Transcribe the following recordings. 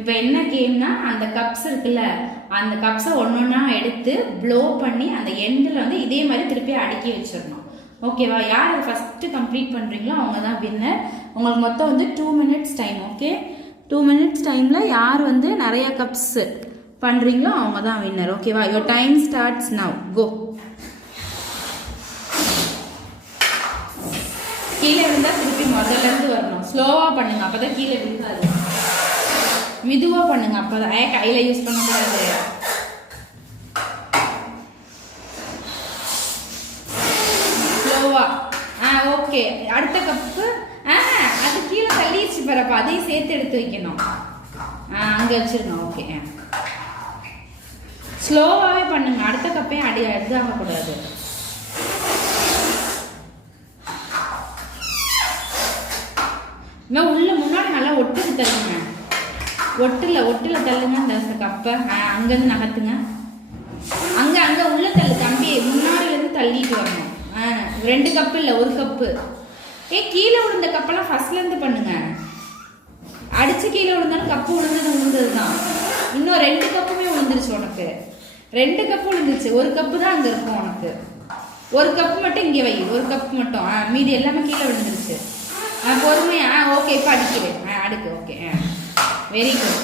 இப்போ என்ன கேம்னா அந்த கப்ஸ் இருக்குல்ல, அந்த கப்ஸை ஒன்றா எடுத்து ப்ளோ பண்ணி அந்த எண்டில் வந்து இதே மாதிரி திருப்பி அடுக்கி வச்சிடணும். ஓகேவா? யார் அதை ஃபஸ்ட்டு கம்ப்ளீட் பண்ணுறீங்களோ அவங்க தான் வின்னர். உங்களுக்கு மொத்தம் வந்து 2 minutes டைம். ஓகே, 2 minutes டைமில் யார் வந்து நிறையா கப்ஸு பண்ணுறீங்களோ அவங்க தான் வின்னர். ஓகேவா? Your time starts now. Go. கீழே விழுந்தால் திருப்பி முதல்லேருந்து வரணும். ஸ்லோவாக பண்ணுங்க, அப்போ தான் கீழே விழுகாது. மெதுவாக பண்ணுங்க, அப்போ தான் கையில் யூஸ் பண்ணக்கூடாது. ஸ்லோவா. ஓகே, அடுத்த கப்பு அது கீழே தள்ளிடுச்சு பாருப்பா, அதையும் சேர்த்து எடுத்து வைக்கணும். அங்கே வச்சிருங்க. ஓகே, ஸ்லோவாகவே பண்ணுங்க. அடுத்த கப்பையும் இதாகக்கூடாது. உள்ள முன்னாடி நல்லா ஒட்டுக்கு தள்ளுங்க. ஒட்டில் தள்ளுங்க இந்த கப்பை. அங்கேருந்து நகர்த்துங்க. அங்கே உள்ள தள்ளு தம்பி, முன்னாடிலேருந்து தள்ளிட்டு வரணும். 2 கப்பு இல்லை, 1 கப்பு. கீழே விழுந்த கப்பெல்லாம் ஃபர்ஸ்ட்லேருந்து பண்ணுங்க. அடிச்சு கீழே விழுந்தாலும் கப்பு விழுந்தது தான். இன்னும் 2 கப்புமே விழுந்துருச்சு உனக்கு. 2 கப்பு விழுந்துருச்சு. 1 கப்பு தான் அங்கே இருக்கும் உனக்கு. 1 கப்பு மட்டும் இங்கே வை, 1 கப்பு மட்டும். மீதி எல்லாமே கீழே விழுந்துருச்சு. பொறுமையா. ஓகே, இப்போ அடிக்கிறேன். அடுக்கு. Okay, very good.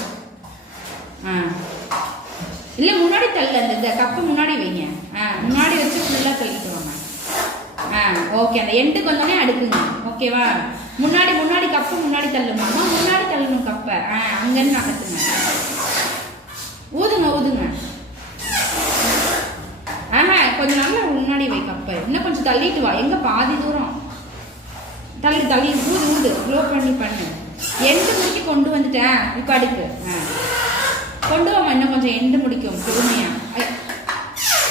இல்லை முன்னாடி தள்ளு, அந்த கப்பை முன்னாடி வைங்க. முன்னாடி வச்சு ஃபுல்லாக தள்ளிட்டு வாங்க. ஓகே, அந்த எண்டுக்கு வந்தோடனே அடுக்குங்க. ஓகேவா? முன்னாடி கப்பு முன்னாடி தள்ளுமாம்மா, முன்னாடி தள்ளணும் கப்பை. அங்கேருந்து நகர்த்துங்க. ஊதுங்க. கொஞ்சம் நல்லா முன்னாடி வை கப்பை. இன்னும் கொஞ்சம் தள்ளிட்டு வா. எங்கே பாதி தூரம் தள்ளி ஊது க்ளோ பண்ணு. எண்டு முடிக்க கொண்டு வந்துட்டேன். இப்போ அடுக்கு. கொண்டு வாங்க. இன்னும் கொஞ்சம் எண்டு முடிக்கும். பொறுமையா.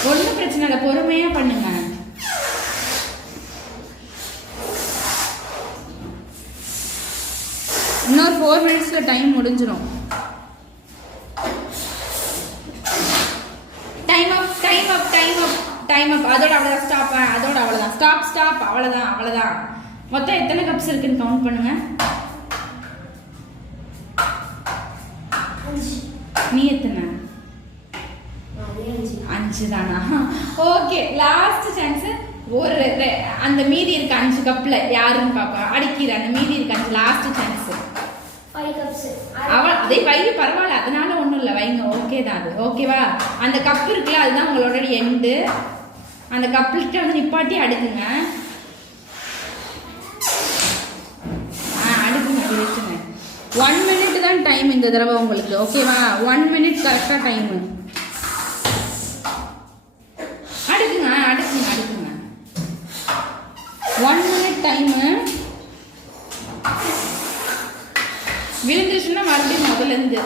ஒன்றும் பிரச்சனை இல்லை, பொறுமையா பண்ணுங்க. இன்னொரு 4 minutesல டைம் முடிஞ்சிடும். டைம் அப். அதோட அவ்வளோதான். ஸ்டாப். அதோட அவ்வளோதான். ஸ்டாப். அவ்வளோதான். மொத்தம் எத்தனை கப்ஸ் இருக்குன்னு கவுண்ட் பண்ணுங்க. நீ எத்தனை? 5 தானா? Okay, last chance. அந்த மீதி இருக்க 5 கப்ல யாருன்னு பாப்பா அடிக்கிற. அந்த மீதி இருக்க 5 லாஸ்ட் சான்ஸ். 5 கப்ஸ். அதே வைங்க, பரவாயில்ல, அதனால ஒன்றும் இல்லை, வைங்க. ஓகே தான் அது. ஓகேவா? அந்த கப் இருக்குல்ல, அதுதான் உங்களோட எண்டு. அந்த கப்கிட்ட வந்து நிப்பாட்டி அடுக்குங்க. அடுக்குங்க. 1 minute தான் டைம் இந்த தடவை உங்களுக்கு. ஓகேவா? 1 minute கரெக்டாக டைமு. அடுக்குங்க. 1 minute டைமு. விழுந்துருச்சுன்னா மறுபடியும் முதலேருந்து.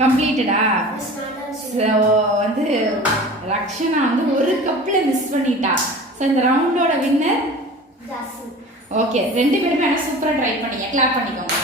கம்ப்ளீட்டடா? வந்து ரக்ஷனா வந்து 1 கப்பில் மிஸ் பண்ணிட்டா. ஸோ இந்த ரவுண்டோட வின்னர். ஓகே, 2 பேருமே சூப்பராக ட்ரை பண்ணீங்க. கிளாப் பண்ணிக்கோங்க.